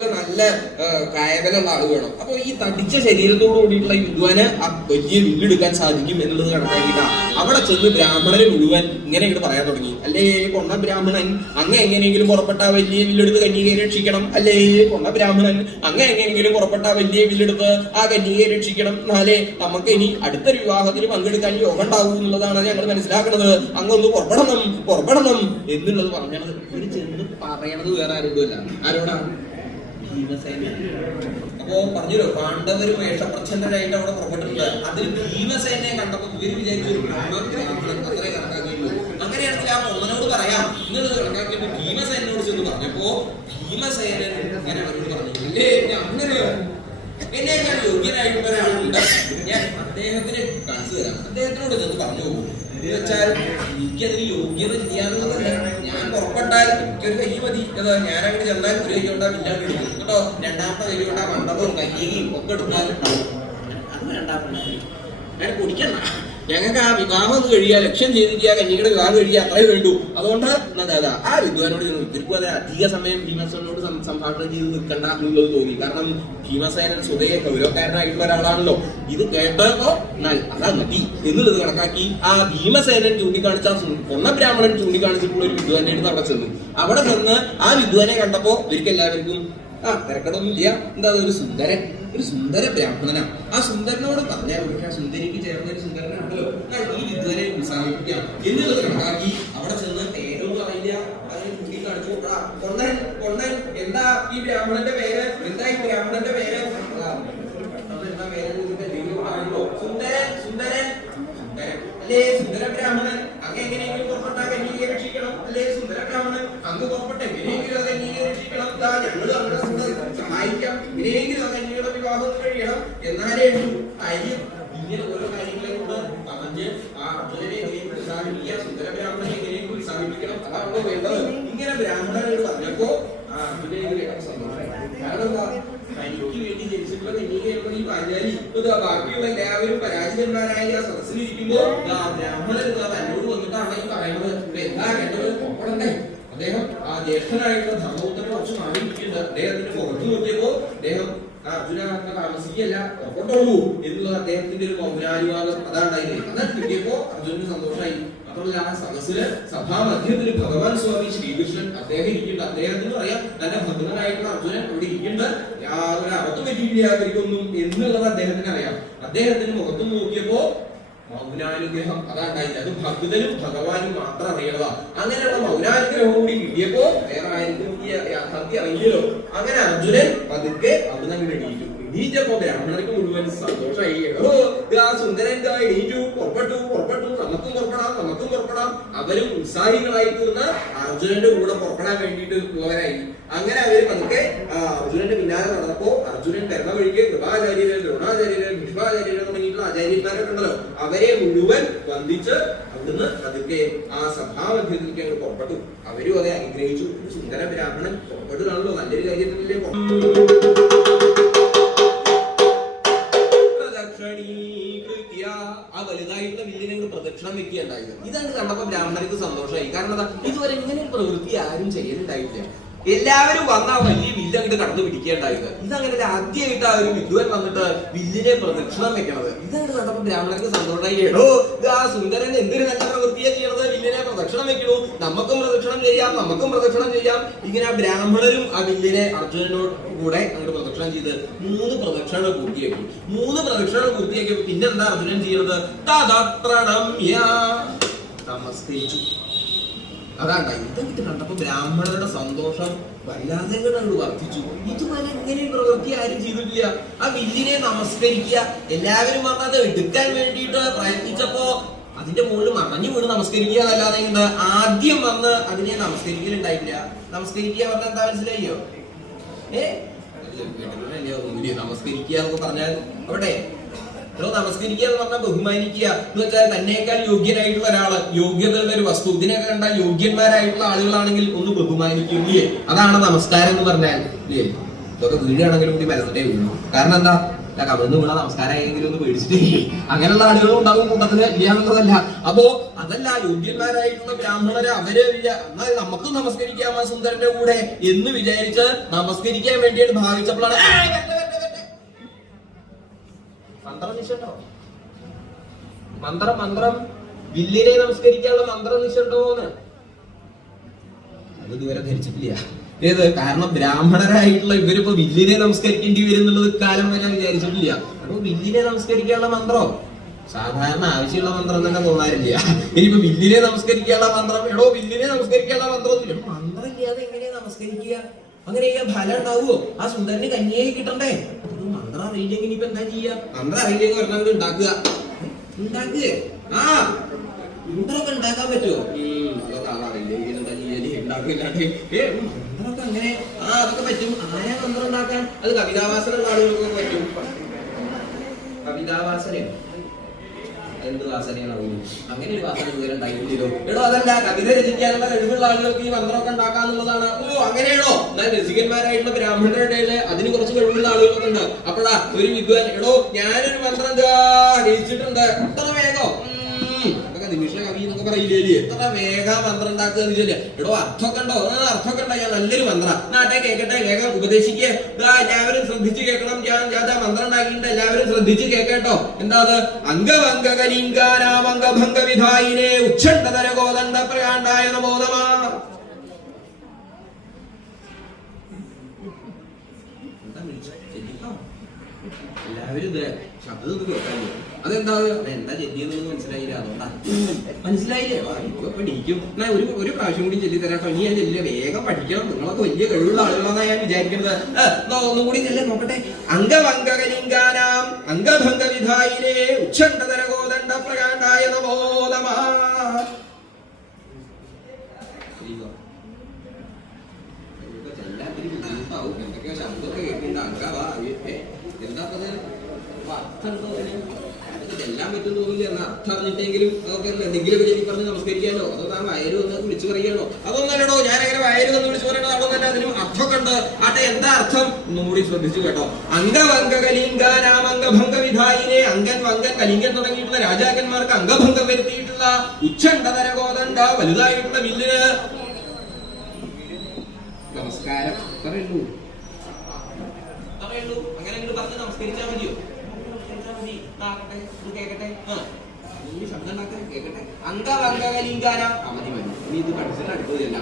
നല്ല കായകലുള്ള ആള് വേണം. അപ്പൊ ഈ തടിച്ച ശരീരത്തോടു കൂടിയിട്ടുള്ള ഈ വിദ്വാന് ആ വലിയ വില്ലെടുക്കാൻ സാധിക്കും എന്നുള്ളത് കണക്കാക്കിയിട്ടാണ് അവിടെ ചെന്ന് ബ്രാഹ്മണരെ മുഴുവൻ ഇങ്ങനെ ഇങ്ങോട്ട് പറയാൻ തുടങ്ങി. അല്ലേ കൊണ്ട ബ്രാഹ്മണൻ അങ്ങ് എങ്ങനെയെങ്കിലും പുറപ്പെട്ട വലിയ വില്ലെടുത്ത് കന്യകയെ രക്ഷിക്കണം. അല്ലേ കൊണ്ട ബ്രാഹ്മണൻ അങ്ങ് എങ്ങനെയെങ്കിലും പുറപ്പെട്ട വലിയ വില്ലെടുത്ത് ആ കന്യകയെ രക്ഷിക്കണം. എന്നാലേ നമുക്ക് ഇനി അടുത്തൊരു വിവാഹത്തിന് പങ്കെടുക്കാൻ യോഗം ഉണ്ടാവൂ എന്നുള്ളതാണ് ഞങ്ങൾ മനസ്സിലാക്കുന്നത്. അങ്ങൊന്ന് പുറപ്പെടണം എന്നുള്ളത് പറഞ്ഞത് ഇവര് ചെന്ന് പറയണത് വേറെ ആരോടുമല്ല. ആരോടാണ്? ഭീമസേന. അപ്പോ പറഞ്ഞല്ലോ, പാണ്ഡവരും വേഷപ്രച്ഛന്നരായിട്ട് അവിടെ പുറപ്പെട്ടിട്ടുണ്ട്. അതിൽ ഭീമസേനയെ കണ്ടപ്പോ ഇവര് വിചാരിച്ചു അത്രേ കണക്കാക്കിയുള്ളൂ. അങ്ങനെയാണെങ്കിൽ ആ പൊണ്ണനോട് പറയാം എന്നുള്ളത് കണക്കാക്കിയിട്ട് ഭീമസേനോട് ചെന്ന് പറഞ്ഞപ്പോ ഭീമസേനൻ ഇങ്ങനെ അവരോട് പറഞ്ഞു, അല്ലേ അങ്ങനെയോ എന്നേക്കാൾ യോഗ്യനായിട്ടുള്ള ഒരാളുണ്ട്, ഞാൻ അദ്ദേഹത്തിന് കാണിച്ചു തരാം. അദ്ദേഹത്തിനോട് ചെന്ന് പറഞ്ഞു പോകും എന്ന് വെച്ചാൽ എനിക്കതിന് യോഗ്യത ചെയ്യാന്നുള്ളതല്ല. ഞാൻ പുറപ്പെട്ടാൽ എനിക്കൊരു കൈ മതി. ഞാൻ അങ്ങനെ ചെന്നാൽ ഒരു കൈ കൊണ്ടാ പിന്നാണ്ട് എടുക്കും കേട്ടോ. രണ്ടാമത്തെ കൈ കൊണ്ടാ മണ്ഡപവും കയ്യയും ഒക്കെ എടുത്താലുണ്ടാവും. അത് രണ്ടാമത്തെ ഞാൻ കുടിക്കണ്ട. ഞങ്ങൾക്ക് ആ വിവാഹം ഒന്ന് കഴിയുക, ലക്ഷ്യം ചെയ്തിരിക്കുക, കന്യകയുടെ വിവാഹം കഴിയുക, അത്രേ വേണ്ടു. അതുകൊണ്ട് ആ വിദ്വാനോട് ഇത്തിരിക്കും അത് അധിക സമയം ഭീമസേനോട് സംഭാഷണം ചെയ്ത് നിൽക്കണ്ട എന്നുള്ളത് തോന്നി. കാരണം ഭീമസേനൻ സ്വതയെ ഗൗരവക്കാരനായിട്ടുള്ള ഒരാളാണല്ലോ. ഇത് കേട്ടപ്പോ അതാ മതി എന്നുള്ളത് കണക്കാക്കി ആ ഭീമസേനൻ ചൂണ്ടിക്കാണിച്ച പൊണ്ണബ്രാഹ്മണൻ ചൂണ്ടിക്കാണിച്ചിട്ടുള്ള ഒരു വിദ്വാന്റെ അടുത്ത് അവിടെ ചെന്നു. അവിടെ ചെന്ന് ആ വിദ്വാനെ കണ്ടപ്പോ ഇവർക്ക് എല്ലാവർക്കും തിരക്കടൊന്നും ഇല്ല. എന്താ ഒരു സുന്ദര ബ്രാഹ്മണനാ. ആ സുന്ദരനോട് പറഞ്ഞാൽ പക്ഷെ ആ സുന്ദരിക്ക് ചേർന്ന ഒരു സുന്ദരനാണല്ലോ, ഈ വിദ്വാനെ ഉത്സാഹിപ്പിക്കാം എന്നുള്ളത് കണക്കാക്കി അവിടെ ചെന്ന് പേരൊന്നും അറിയില്ല. അതിനെ ചൂണ്ടിക്കാണിച്ചു. കൊണ്ണൻ എന്താ ഈ ബ്രാഹ്മണന്റെ പേര്? എന്താ ഈ ബ്രാഹ്മണന്റെ പേര്? എന്താ പേര്? സുന്ദരൻ അല്ലേ? സുന്ദര ബ്രാഹ്മണൻ അങ്ങ് എങ്ങനെയെങ്കിലും പുറപ്പെട്ടാൽ കന്യകയെ രക്ഷിക്കണം. അല്ലേ സുന്ദര ബ്രാഹ്മണൻ അങ്ങ് പുറപ്പെട്ട എങ്ങനെയെങ്കിലും കന്യകയെ രക്ഷിക്കണം. ഞങ്ങൾ അവിടെ സഹായിക്കാം. എങ്ങനെയെങ്കിലും കന്യകയുടെ വിവാഹം കഴിയണം. എന്നാലേ കാര്യം ഇങ്ങനെ ഓരോ കാര്യങ്ങളെ കൊണ്ട് പറഞ്ഞ് ആ അർജുനനെ എങ്ങനെയും ഉത്സാഹിപ്പിക്കുക, സുന്ദര ബ്രാഹ്മണനെ എങ്ങനെയും ഉത്സാഹിപ്പിക്കണം. അതാണല്ലോ വേണ്ടത്. ഇങ്ങനെ ബ്രാഹ്മണനോട് പറഞ്ഞപ്പോ ആ അർജുനനെ സന്തോഷമായി. കാരണം എന്താ, തനിക്ക് വേണ്ടി ജനിച്ചിട്ടുള്ള കന്യകയായിട്ടുള്ള ഈ പാഞ്ചാലി ബാക്കിയുള്ള എല്ലാവരും പരാജിതന്മാരായി ആ സദസ്സിലിരിക്കുമ്പോ ബ്രാഹ്മണൻ തന്നോട് വന്നിട്ടാണ് ഈ പറയുന്നത്. എന്താ കേട്ടത്? ഒപ്പടണ്ടേ? അദ്ദേഹം ആ ജ്യേഷ്ഠനായിട്ടുള്ള ധർമ്മപുത്രനെ കുറച്ച് മാറിയിരിക്കുന്നുണ്ട്. അദ്ദേഹത്തിന്റെ പുറത്തു നോക്കിയപ്പോ അദ്ദേഹം അർജുന താമസിക്കല്ല, പുറപ്പെട്ടോളൂ എന്നുള്ളത് അദ്ദേഹത്തിന്റെ ഒരു മൗനാനുവാദം അതാണ്ടായില്ലേ. അത് കിട്ടിയപ്പോ അർജുനന് സന്തോഷമായി. മാത്രമല്ല ആ സദസ്സില് സഭാമധ്യത്തിൽ ഭഗവാൻ സ്വാമി ശ്രീകൃഷ്ണൻ അദ്ദേഹം ഇരിക്കുന്നുണ്ട്. അദ്ദേഹത്തിന് അറിയാം തന്റെ ഭദ്രനായിട്ടുള്ള അർജുനൻ അവിടെ ഇരിക്കുന്നുണ്ട്, ഒരു അബദ്ധം പറ്റിയില്ലാതിരിക്കുന്നു എന്നുള്ളത് അദ്ദേഹത്തിന് അറിയാം. അദ്ദേഹത്തിന്റെ മുഖത്ത് നോക്കിയപ്പോ മൗനാനുഗ്രഹം അതാണ്ടായില്ല. അത് ഭക്തനും ഭഗവാനും മാത്രം അറിയണതാ. അങ്ങനെയുള്ള മൗനാനുഗ്രഹം കൂടി കിട്ടിയപ്പോ വേറെ ആയിരിക്കും ഈ യാഥാർത്ഥ്യം അറിയില്ലല്ലോ. അങ്ങനെ അർജുനൻ പതുക്കെ അവിടെ നിന്ന് എണീറ്റു. എണീറ്റപ്പോ ബ്രാഹ്മണർക്ക് മുഴുവൻ സന്തോഷമായി. ആ സുന്ദരൻ എണീറ്റു, പുറപ്പെട്ടു, നമുക്കും പുറപ്പെടാം. അവരും ഉത്സാഹികളായി തീർന്ന് അർജുനന്റെ കൂടെ പുറപ്പെടാൻ വേണ്ടിയിട്ട് പോകാനായി. അങ്ങനെ അവര് പതുക്കെ അർജുനന്റെ പിന്നാലെ നടന്നപ്പോ അർജുനൻ വരുന്ന വഴിക്ക് കൃപാചാര്യര്, ദ്രോണാചാര്യര്, ഭീഷ്മാചാര്യര് തുടങ്ങിയിട്ടുള്ള ആചാര്യന്മാരൊക്കെ ഉണ്ടല്ലോ, അവരെ മുഴുവൻ വന്ദിച്ച് അവിടുന്ന് പതുക്കെ ആ സഭാമധ്യത്തിലേക്ക് അങ്ങ് പുറപ്പെട്ടു. അവരും അതെ അനുഗ്രഹിച്ചു. സുന്ദര ബ്രാഹ്മണൻ പുറപ്പെടുകയാണല്ലോ, നല്ലൊരു കാര്യത്തിലല്ലേ. ആ വലുതായിട്ടുള്ള വില്ലിനെ പ്രദക്ഷിണം വെക്കുകയുണ്ടായത്. ഇതാണ് കണ്ടപ്പോ ബ്രാഹ്മണർക്ക് സന്തോഷമായി. കാരണം ഇതുവരെ ഇങ്ങനെ ഒരു പ്രവൃത്തി ആരും ചെയ്യലുണ്ടായിട്ടില്ല. എല്ലാവരും വന്ന വലിയ വില്ല് അങ്ങോട്ട് കടന്നു പിടിക്കേണ്ടായത്. ഇതങ്ങനെ ആദ്യമായിട്ട് ആ ഒരു വിദ്വാൻ വന്നിട്ട് വില്ലിനെ പ്രദക്ഷിണം വെക്കണത്. ഇതങ്ങനെ കണ്ടപ്പോ ബ്രാഹ്മണർക്ക് സന്തോഷമായി. എടോ, ഇത് ആ സുന്ദരൻ എന്തൊരു നല്ല പ്രവൃത്തിയെ ചെയ്യണത്, വില്ലിനെ പ്രദക്ഷിണം വെക്കണു, നമുക്കും പ്രദക്ഷിണം ചെയ്യാം. ഇങ്ങനെ ആ ബ്രാഹ്മണരും ആ വില്ലിനെ അർജുനനോട് കൂടെ അങ്ങോട്ട് പ്രദക്ഷിണം ചെയ്ത് 3 പ്രദക്ഷിണങ്ങൾ പൂർത്തിയാക്കി. 3 പ്രദക്ഷിണങ്ങൾ പൂർത്തിയാക്കിയപ്പോ പിന്നെന്താ അർജുനൻ ചെയ്യുന്നത്? നമസ്കരിച്ചു. അതാണ്ടായി. ഇതൊക്കെ കണ്ടപ്പോ ബ്രാഹ്മണരുടെ സന്തോഷം വല്ലാതെ കണ്ടു വർദ്ധിച്ചു. ഇതുവരെ ഇങ്ങനെ പ്രവൃത്തി ആരും ചെയ്തിട്ടില്ല. ആ വില്ലിനെ നമസ്കരിക്കുക, എല്ലാവരും വന്ന് അത് എടുക്കാൻ വേണ്ടിയിട്ട് പ്രയത്നിച്ചപ്പോ അതിന്റെ മുകളിൽ മറഞ്ഞു വീണ് നമസ്കരിക്കുക എന്നല്ലാതെ ആദ്യം വന്ന് അതിനെ നമസ്കരിക്കലുണ്ടായില്ല. നമസ്കരിക്കുക പറഞ്ഞാൽ എന്താ മനസ്സിലായോ? നമസ്കരിക്കുക എന്നൊക്കെ പറഞ്ഞാൽ അവിടെ നമസ്കരിക്കുക എന്ന് പറഞ്ഞാൽ ബഹുമാനിക്കുക എന്ന് വെച്ചാൽ തന്നേക്കാൾ യോഗ്യനായിട്ടുള്ള ഒരാള്, യോഗ്യതയുള്ള ഒരു വസ്തു, ഇതിനൊക്കെ കണ്ടാൽ യോഗ്യന്മാരായിട്ടുള്ള ആളുകളാണെങ്കിൽ ഒന്ന് ബഹുമാനിക്കുകയില്ലേ. അതാണ് നമസ്കാരം എന്ന് പറഞ്ഞാൽ. ഇതൊക്കെ വീഴാണെങ്കിലും കൂടി മരത്തിട്ടേ വീഴും. കാരണം എന്താ, കവിന്ന് വീണ നമസ്കാരമായെങ്കിലും ഒന്ന് പേടിച്ചിട്ടേ അങ്ങനെയുള്ള ആളുകളും ഉണ്ടാകും കൂട്ടത്തില് ഇല്ലാന്നുള്ളതല്ല. അപ്പോ അതല്ല, യോഗ്യന്മാരായിട്ടുള്ള ബ്രാഹ്മണര് അവര് എന്നാൽ നമുക്ക് നമസ്കരിക്കാം ആ സുന്ദരന്റെ കൂടെ എന്ന് വിചാരിച്ച് നമസ്കരിക്കാൻ വേണ്ടിയിട്ട് ഭാവിച്ചപ്പോഴാണ് മന്ത്രം നിശ്ചണ്ടോ? മന്ത്രം വില്ലിനെ നമസ്കരിക്കാനുള്ള മന്ത്രം നിശ്ചണ്ടോന്ന് അത് ഇതുവരെ ധരിച്ചിട്ടില്ല. ഏത് കാരണം ബ്രാഹ്മണരായിട്ടുള്ള ഇവരിപ്പോ വില്ലിനെ നമസ്കരിക്കേണ്ടി വരും എന്നുള്ളത് കാലം വരെ വിചാരിച്ചിട്ടില്ല. അപ്പൊ വില്ലിനെ നമസ്കരിക്കാനുള്ള മന്ത്രം സാധാരണ ആവശ്യമുള്ള മന്ത്രം തന്നെ തോന്നാറില്ല. ഇനിയിപ്പോ വില്ലിനെ നമസ്കരിക്കാനുള്ള മന്ത്രം, വില്ലിനെ നമസ്കരിക്കാനുള്ള മന്ത്രമൊന്നുമില്ല. മന്ത്രം ഇല്ലാതെ എങ്ങനെയാ നമസ്കരിക്കുക? അങ്ങനെ ഫലം ഉണ്ടാവുമോ? ആ സുന്ദരന് കന്യായി കിട്ടണ്ടേ? മന്ത്രം അറിയില്ലെങ്കിൽ ഇനിയിപ്പോ എന്താ ചെയ്യാ? മന്ത്രം അറിയില്ലെങ്കിൽ പറഞ്ഞാൽ ഉണ്ടാക്കുക മന്ത്രമൊക്കെ ഉണ്ടാക്കാൻ പറ്റുമോ? അതൊക്കെ അറിയില്ലെങ്കിൽ എന്താ ചെയ്യാ? ഉണ്ടാക്കില്ലാണ്ട് മന്ത്രമൊക്കെ അങ്ങനെ അതൊക്കെ പറ്റും. ആരാ മന്ത്രം ഉണ്ടാക്കാൻ? അത് കവിതാവാസന ആളുകൾക്കൊക്കെ പറ്റും. കവിതാവാസനയോ എന്ത് വാസനയാണോ? അങ്ങനെ ഒരു വാസന ഇതുവരെ ഉണ്ടായിട്ടില്ലല്ലോ. അതല്ല, കവിത രചിക്കാനുള്ള കഴിവുള്ള ആളുകൾക്ക് ഈ മന്ത്രമൊക്കെ ഉണ്ടാക്കാന്നുള്ളതാണ്. അങ്ങനെയാണോ? എന്നാൽ രസികന്മാരായിട്ടുള്ള ബ്രാഹ്മണരുടെ ഇടയിൽ അതിന് കുറച്ച് കഴിവുള്ള ആളുകളൊക്കെ ഉണ്ട്. അപ്പോഴാ ഒരു വിദ്വാൻ ഞാനൊരു മന്ത്രം രചിച്ചിട്ടുണ്ട്, എത്ര വേഗം നിമിഷ കവി എന്നൊക്കെ പറയില്ലേ, എത്ര വേഗം മന്ത്രം ഉണ്ടാക്കുക എന്ന് ചോദിച്ചാൽ അർത്ഥമൊക്കെ ഉണ്ടോ? അർത്ഥമൊക്കെ ഉണ്ടോ? ഞാൻ നല്ലൊരു മന്ത്രം നാട്ടെ കേൾക്കട്ടെ, വേഗം ഉപദേശിക്കുക, എല്ലാവരും ശ്രദ്ധിച്ച് കേൾക്കണം. ഞാൻ മന്ത്രം ഉണ്ടാക്കിയിട്ട് എല്ലാവരും ശ്രദ്ധിച്ച് കേൾക്കട്ടോ. എന്താ അത്? അംഗഭംഗ വിധായിനെ ഉച്ഛണ്ഡതര കോദണ്ഡ പ്രകാണ്ഡായ നമോ നമഃ. എല്ലാവരും ശബ്ദം കേൾക്കാനില്ല. അതെന്താ എന്താ ചെല്ലിയെന്നൊന്നും മനസ്സിലായില്ല. അതുകൊണ്ടാ മനസ്സിലായില്ലേ? പഠിക്കും. ഒരു പ്രാവശ്യം കൂടി ചെല്ലി തരാട്ടോ. ഇനി ഞാൻ ചെല്ലില്ല, വേഗം പഠിക്കണം. നിങ്ങളൊക്കെ വലിയ കഴിവുള്ള ആളുകളാണ് ഞാൻ വിചാരിക്കുന്നത്. ഒന്നും കൂടി ചെല്ലേ നോക്കട്ടെ. അംഗഭംഗകലിംഗാനാം അംഗഭംഗ വിധായിനെ ഉച്ഛണ്ഡതര കോദണ്ഡ പ്രകാണ്ഡായ നമോ നമഃ. എല്ലാത്തിനും ബുദ്ധിമുട്ടാവും. എന്തൊക്കെയോ ശബ്ദമൊക്കെ കേൾക്കുന്നുണ്ട്. അംഗവാ എന്താ അർത്ഥം എല്ലാം പറ്റും തോന്നില്ല. എന്നാൽ അർത്ഥം അറിഞ്ഞിട്ടെങ്കിലും അതൊക്കെ എന്തെങ്കിലും ചെല്ലി പറഞ്ഞ് നമസ്കരിക്കാനോ അതോ താൻ വയറ് വന്ന് വിളിച്ചു പറയാനോ അതൊന്നല്ലോ. ഞാൻ അങ്ങനെ വയറ് വന്ന് വിളിച്ചു പറയണോ? അതൊന്നല്ല. അതിനും അർത്ഥമൊക്കെ ഉണ്ട്. ആട്ടെ, എന്താ അർത്ഥം? ഒന്നും കൂടി ശ്രദ്ധിച്ചു കേട്ടോ. അംഗഭംഗ കലിംഗാനാം അംഗഭംഗ വിധായിനെ അംഗൻ വങ്കൻ കലിംഗൻ തുടങ്ങിയിട്ടുള്ള രാജാക്കന്മാർക്ക് അംഗഭംഗം വരുത്തിയിട്ടുള്ള ഉച്ഛണ്ഡതര കോദണ്ഡ വലുതായിട്ടുള്ള വില്ലിന് നമസ്കാരം. പറയുള്ളൂ അങ്ങനെ പറഞ്ഞ് നമസ്കരിച്ചാൽ മതിയോ? കേക്കട്ടെ, ശബ്ദം ഉണ്ടാക്കാൻ കേക്കട്ടെ. അംഗവംഗകലിംഗാന മതി മതി. ഇനി ഇത് പഠിച്ചിട്ട് അടുത്തതല്ല.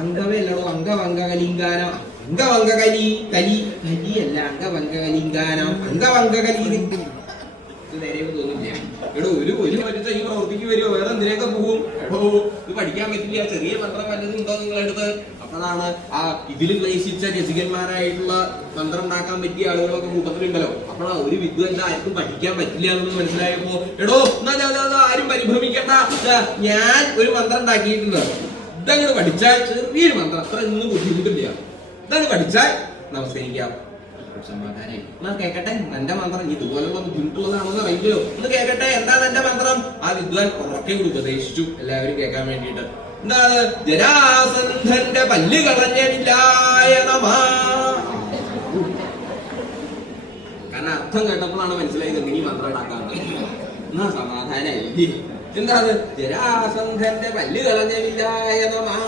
അംഗവല്ലടോ അംഗവംഗകലിംഗാന അംഗവംഗകലി കലിയല്ല അംഗവംഗകലിംഗാന അംഗവംഗകലി. ഇത് നേരെ തോന്നില്ല. ഒരു മനുഷ്യ ഈ പ്രവർത്തിക്ക് വരുമോ? വേറെ എന്തിനൊക്കെ പോകും? ഇത് പഠിക്കാൻ പറ്റില്ല. ചെറിയ മന്ത്രം വല്ലതും ഉണ്ടോ നിങ്ങളെടുത്ത്? അപ്പോഴാണ് ആ ഇതില് ക്ലേശിച്ച രസികന്മാരായിട്ടുള്ള മന്ത്രം ഉണ്ടാക്കാൻ പറ്റിയ ആളുകളൊക്കെ കൂട്ടത്തിലുണ്ടല്ലോ. അപ്പോഴാ ഒരു വിദ്വാൻ ആർക്കും പഠിക്കാൻ പറ്റില്ല എന്ന് മനസ്സിലായപ്പോ ആരും പരിഭ്രമിക്കണ്ട, ഞാൻ ഒരു മന്ത്രം ഉണ്ടാക്കിയിട്ടുണ്ട്. ഇതങ്ങോട്ട് പഠിച്ചാൽ ചെറിയൊരു മന്ത്രം, അത്ര ഒന്നും ബുദ്ധിമുട്ടില്ല. ഇതങ്ങ് പഠിച്ചാൽ നമസ്കരിക്കാം. സമാധാനായി. കേക്കട്ടെ, എന്റെ മന്ത്രം ഇതുപോലുള്ള ബുദ്ധിമുട്ടുള്ളതാണെന്ന് അറിയില്ലല്ലോ. ഒന്ന് കേക്കട്ടെ, എന്താണ് എന്റെ മന്ത്രം? ആ വിദ്വാൻ ഉറക്കെ ഉപദേശിച്ചു എല്ലാവരും കേൾക്കാൻ വേണ്ടിയിട്ട്. എന്താണ്? ജരാസന്ധന്റെ പല്ല് കളഞ്ഞില്ലായ നമഃ. കാരണം അർത്ഥം കേട്ടപ്പോഴാണ് മനസ്സിലായത് എങ്ങനെ ഈ മന്ത്രം ഉണ്ടാക്കാന്ന്. എന്നാ സമാധാനായി. എന്താണ്? ജരാസന്ധന്റെ പല്ല് കളഞ്ഞില്ലായ നമഃ.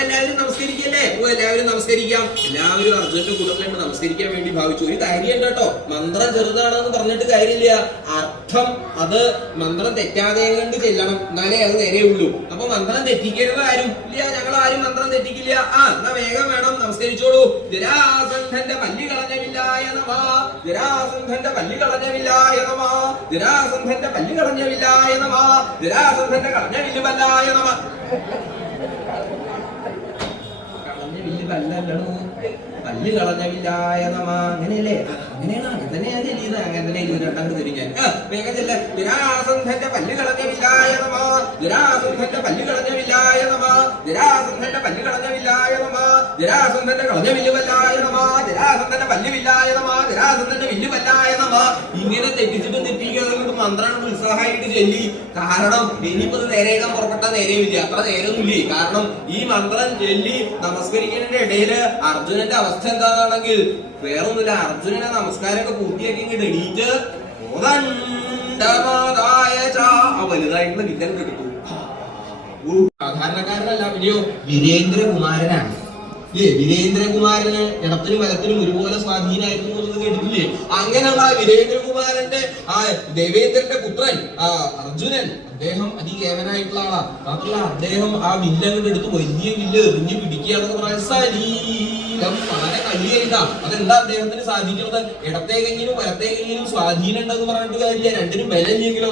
എല്ലാവരും നമസ്കരിക്കല്ലേ? എല്ലാവരും നമസ്കരിക്കാം. എല്ലാവരും അർജുനന്റെ കൂട്ടത്തിലുണ്ട് നമസ്കരിക്കാൻ വേണ്ടി ഭാവിച്ചു. ഒരു കാര്യം കേട്ടോ, മന്ത്രം ചെറുതാണെന്ന് പറഞ്ഞിട്ട് കാര്യമില്ല. അർത്ഥം അത് മന്ത്രം തെറ്റാതെ കണ്ട് ചെല്ലണം, എന്നാലേ അത് നേരെയുള്ളൂ. അപ്പൊ മന്ത്രം തെറ്റിക്കരുത് ആരും ഇല്ല. ഞങ്ങൾ ആരും മന്ത്രം തെറ്റിക്കില്ല. എന്നാ വേഗം വേണം, നമസ്കരിച്ചോളൂ. ജരാസന്ധന്റെ പല്ല് കളഞ്ഞവില്ലായ നമഃ. ജരാസന്ധന്റെ പല്ല് കളഞ്ഞവില്ലായ നമഃ. ജരാസന്ധന്റെ പല്ല് കളഞ്ഞവില്ലായ നമഃ. ജരാസന്ധന്റെ കളഞ്ഞവില്ലുമല്ലായ നമഃ. പല്ല് കളഞ്ഞവില്ലായ നമഃ. അങ്ങനെയല്ലേ? അങ്ങനെയാണ്. അങ്ങനെ തന്നെയാണ് ചെല്ലിയത്. അങ്ങനെ തന്നെ രണ്ടാമത് തരും ഞാൻ. വേഗം ചെല്ല. ജരാസന്ധന്റെ പല്ല് കളഞ്ഞവില്ലായ നമഃ. ജരാസന്ധന്റെ പല്ല് കളഞ്ഞവില്ലായ നമഃ. ജരാസന്ധന്റെ പല്ല് കളഞ്ഞവില്ലായ നമഃ. ജരാസന്ധന്റെ കളഞ്ഞവില്ലുമല്ലായ നമഃ. ജരാസന്ധന്റെ പല്ലുമില്ലായ നമഃ. ജരാസന്ധന്റെ വില്ലുമല്ലായ നമഃ. ഇങ്ങനെ തെറ്റിച്ചിട്ടും തെറ്റിക്കാതെ മന്ത്രം ഉത്സാഹമായിട്ട് ചൊല്ലി. കാരണം ഇനിയിപ്പോ നേരെയാക്കാൻ പുറപ്പെട്ട നേരെയില്ല, അത്ര നേരമൊന്നുമില്ലേ. കാരണം ഈ മന്ത്രം ചൊല്ലി നമസ്കരിക്കുന്നതിന്റെ ഇടയില് അർജുനന്റെ അവസ്ഥ എന്താണെങ്കിൽ വേറൊന്നുമില്ല, അർജുനനെ നമസ്കാരമൊക്കെ പൂർത്തിയാക്കി ഇങ്ങോട്ട് എണീറ്റ് ആ വലുതായിട്ടുള്ള വില്ലൻ കെടുത്തു. സാധാരണക്കാരനല്ല, വലിയോ വീരേന്ദ്രകുമാരനാണ്. വീരേന്ദ്രകുമാരന് ഇടത്തിനും വലത്തിനും ഒരുപോലെ സ്വാധീനമായിരുന്നു എന്നുള്ളത് കേട്ടിട്ടില്ലേ? അങ്ങനെയുള്ള വീരേന്ദ്രകുമാരന്റെ ആ ദേവേന്ദ്രന്റെ പുത്രൻ അർജുനൻ, അദ്ദേഹം അതികേവനായിട്ടുള്ള ആളാ. മാത്രമല്ല അദ്ദേഹം ആ വില്ലങ്ങോട്ട് എടുത്ത് വലിയ വില്ല് എറിഞ്ഞു പിടിക്കുകയാണെന്ന് പറയാൻ ശരീരം വളരെ കളിയായിട്ടാ. അതെന്താ അദ്ദേഹത്തിന് സാധിക്കുന്നത്? ഇടത്തെ കയ്യിലും വലത്തെ കയ്യിലും സ്വാധീനം ഉണ്ടെന്ന് പറഞ്ഞിട്ട് കാര്യമില്ല, രണ്ടിനും ബലമില്ലെങ്കിലോ